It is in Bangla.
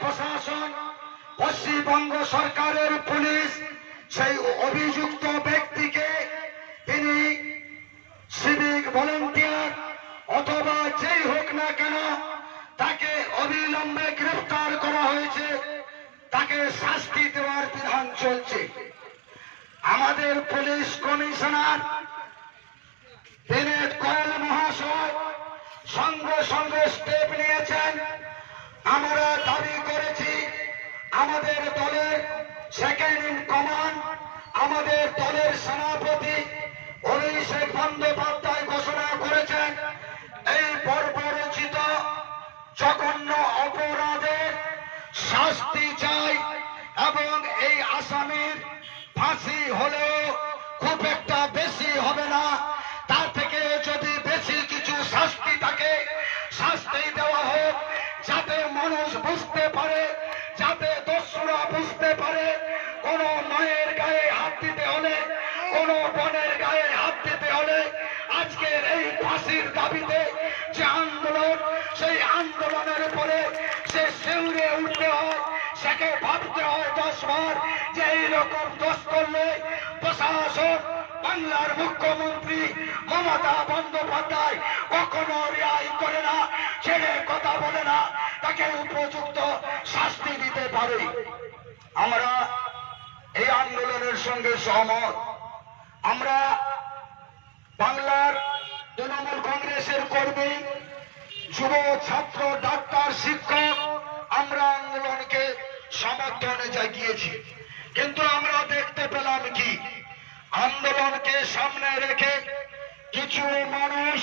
প্রশাসন, পশ্চিমবঙ্গ সরকারের পুলিশ সেই অভিযুক্ত ব্যক্তিকে তিনি সিভিক ভলেন্টিয়ার অথবা যেই হোক না কেন তাকে অবিলম্বে গ্রেফতার করা হয়েছে, তাকে শাস্তি দেওয়ার বিধান চলছে। আমাদের পুলিশ কমিশনার বিনীত গোয়েল মহাশয় সঙ্গে সঙ্গে স্টেপ নিয়েছেন। আমরা দাবি করেছি, আমাদের দলের সেকেন্ড ইন কমান্ড, আমাদের দলের সভাপতি অভিষেক বন্দ্যোপাধ্যায় ঘোষণা করেছেন, এই বর্বরোচিত জঘন্য অপরাধের শাস্তি চাই এবং এই আসামির ফাঁসি হলেও খুব একটা বেশি হবে না, তার থেকে যদি বেশি কিছু শাস্তি থাকে শাস্তি দেওয়া হোক, যাতে মানুষ বুঝতে পারে, যাতে দস্যুরা বুঝতে পারে কোন মায়ের গায়ে হাত দিতে হলে, কোন বোনের গায়ে হাত দিতে হলে আজকের এই ফাঁসির দাবিতে যে আন্দোলন, সেই আন্দোলনের উপরে সে শিউরে উঠতে হয়, সেকে ভাবতে হয় 10 বার যে এইরকম দোষ করলে প্রশাসন, বাংলার মুখ্যমন্ত্রী মমতা বন্দ্যোপাধ্যায় কখনো রেহাই করে না, ছেড়ে কথা বলে না, তাকে উপযুক্ত শাস্তি দিতে পারে। আমরা এই আন্দোলনের সঙ্গে সহমত। আমরা বাংলার তৃণমূল কংগ্রেসের কর্মী, যুব, ছাত্র, ডাক্তার, শিক্ষক আমরা আন্দোলনকে সমর্থনে জাগিয়েছি, কিন্তু আমরা দেখতে পেলাম কি আন্দোলনকে সামনে রেখে কিছু মানুষ